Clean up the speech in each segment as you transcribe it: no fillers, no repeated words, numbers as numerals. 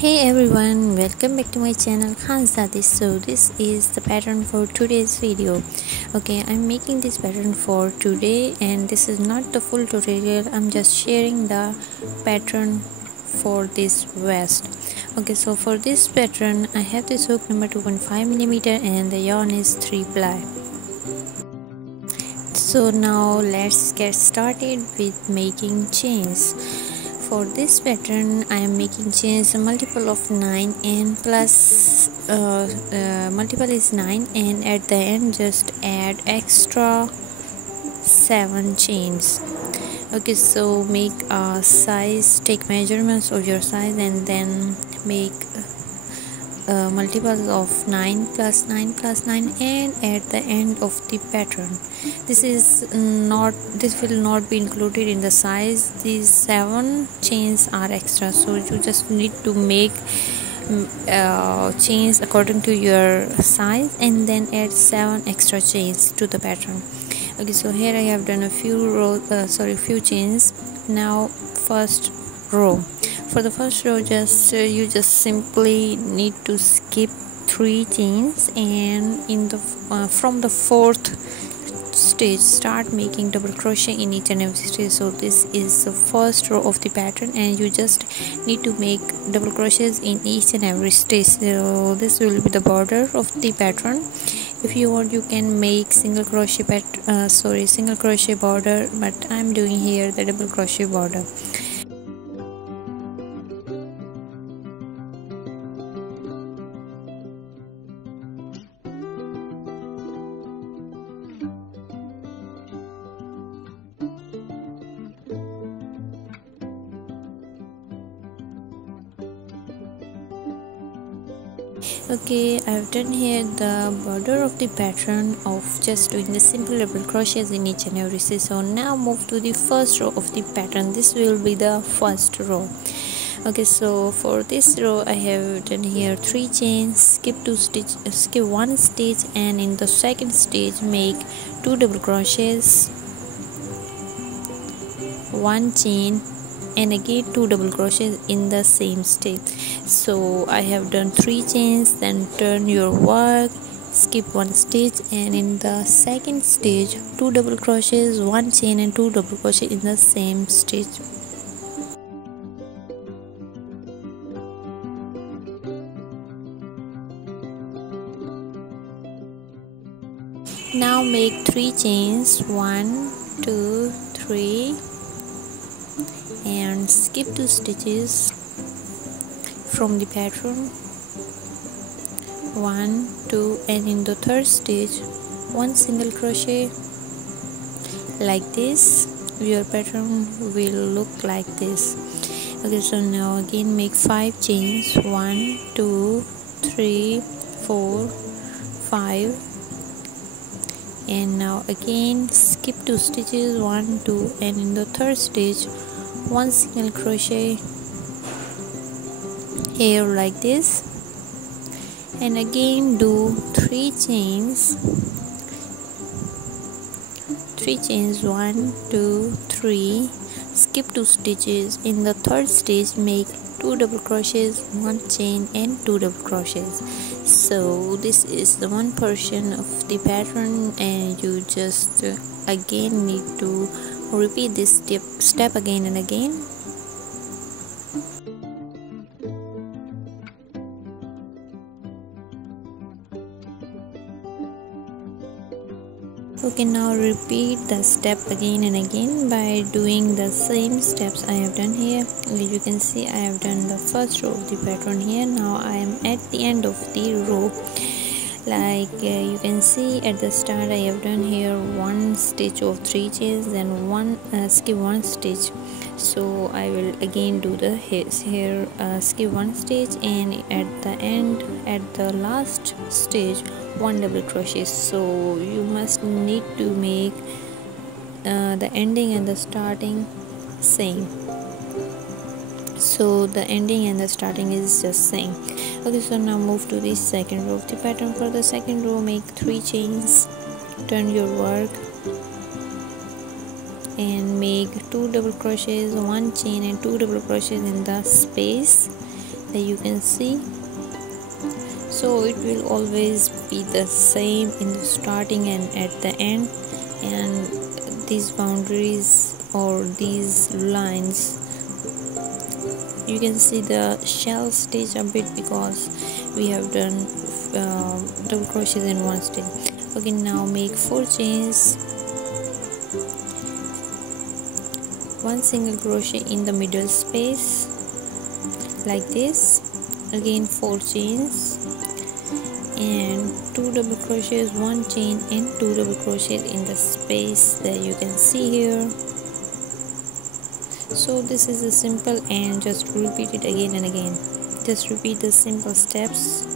Hey everyone, welcome back to my channel Khanzadi. So this is the pattern for today's video. Okay, I'm making this pattern for today and this is not the full tutorial. I'm just sharing the pattern for this vest. Okay, so for this pattern I have this hook number 2.5mm and the yarn is 3 ply. So now let's get started with making chains. For this pattern I am making chains a multiple of 9 and plus multiple is 9, and at the end just add extra 7 chains. Okay, so make a size, take measurements of your size and then make multiples of 9 plus 9 plus 9 and at the end of the pattern. This will not be included in the size. These 7 chains are extra, so you just need to make chains according to your size and then add 7 extra chains to the pattern. Okay, so here I have done a few chains. Now first row. For the first row, you just simply need to skip 3 chains, and from the 4th stage start making double crochet in each and every stitch. So this is the first row of the pattern and you just need to make double crochets in each and every stitch. So this will be the border of the pattern. If you want, you can make single crochet border, but I'm doing here the double crochet border. Okay, I've done here the border of the pattern of just doing the simple double crochets in each and every stitch. So now move to the first row of the pattern. This will be the first row. Okay, so for this row I have done here 3 chains, skip 1 stitch, and in the second stitch make 2 double crochets, 1 chain, and again 2 double crochets in the same stitch. So I have done 3 chains, then turn your work, skip 1 stitch, and in the second stitch 2 double crochets, 1 chain, and 2 double crochets in the same stitch. Now make 3 chains, 1 2 3, and skip 2 stitches from the pattern, 1 2, and in the third stitch 1 single crochet. Like this your pattern will look like this. Okay, so now again make 5 chains, 1 2 3 4 5, and now again skip 2 stitches, 1 2, and in the third stitch 1 single crochet here like this, and again do 3 chains, 1 2 3, skip 2 stitches. In the third stitch make 2 double crochets, 1 chain, and 2 double crochets. So this is the one portion of the pattern, and you just again need to repeat this step again and again. Okay, now repeat the step again and again by doing the same steps I have done here. You can see I have done the first row of the pattern here. Now I am at the end of the row. Like you can see at the start I have done here 1 stitch of 3 chains, then skip 1 stitch. So I will again do the here skip 1 stitch, and at the end, at the last stage, 1 double crochet. So you must need to make the ending and the starting same. So the ending and the starting is just same. Okay, so now move to the second row of the pattern. For the second row make 3 chains, turn your work, and make 2 double crochets, 1 chain, and 2 double crochets in the space that you can see. So it will always be the same in the starting and at the end, and these boundaries or these lines, you can see the shell stitch a bit because we have done double crochets in one stitch. Okay, now make 4 chains, 1 single crochet in the middle space like this, again 4 chains and 2 double crochets, 1 chain and 2 double crochets in the space that you can see here. So this is a simple, and just repeat it again and again. Just repeat the simple steps.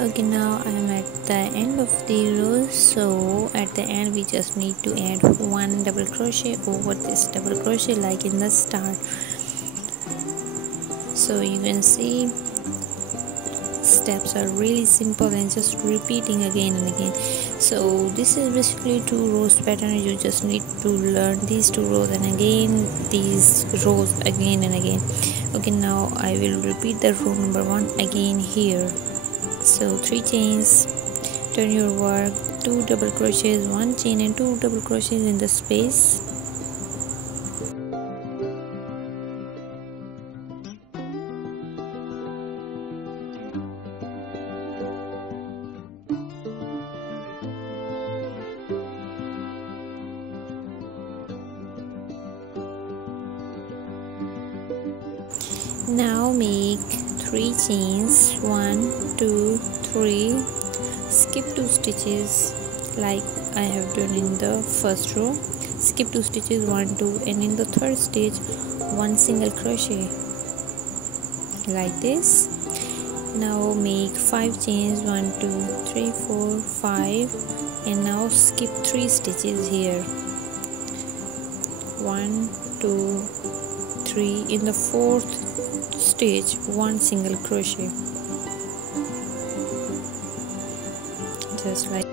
Okay, now I am at the end of the row, so at the end we just need to add 1 double crochet over this double crochet like in the start. So you can see steps are really simple and just repeating again and again. So this is basically 2 rows pattern. You just need to learn these 2 rows and again these rows again and again. Okay, now I will repeat the row number 1 again here. So 3 chains, turn your work, 2 double crochets, 1 chain and 2 double crochets in the space. Now make 3 chains, 1 2 3, skip 2 stitches like I have done in the first row, skip 2 stitches 1 2, and in the third stitch 1 single crochet like this. Now make 5 chains, 1 2 3 4 5, and now skip 3 stitches here, 1 2 3, in the fourth stitch 1 single crochet, just like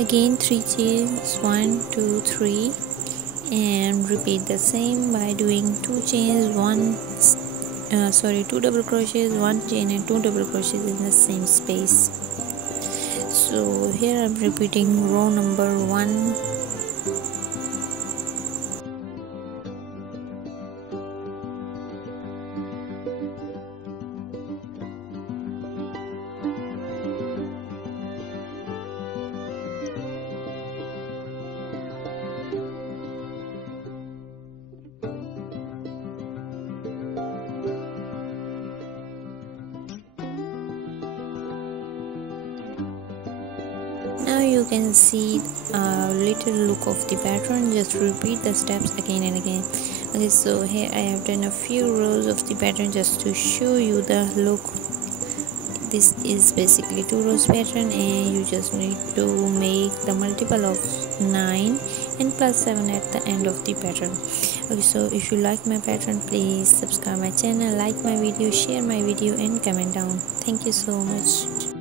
again 3 chains, 1 2 3, and repeat the same by doing 2 chains, 2 double crochets, 1 chain and 2 double crochets in the same space. So here I'm repeating row number 1. Now you can see a little look of the pattern. Just repeat the steps again and again. Okay, so here I have done a few rows of the pattern just to show you the look. This is basically 2 rows pattern, and you just need to make the multiple of 9 and plus 7 at the end of the pattern. Okay, so if you like my pattern, please subscribe my channel, like my video, share my video and comment down. Thank you so much.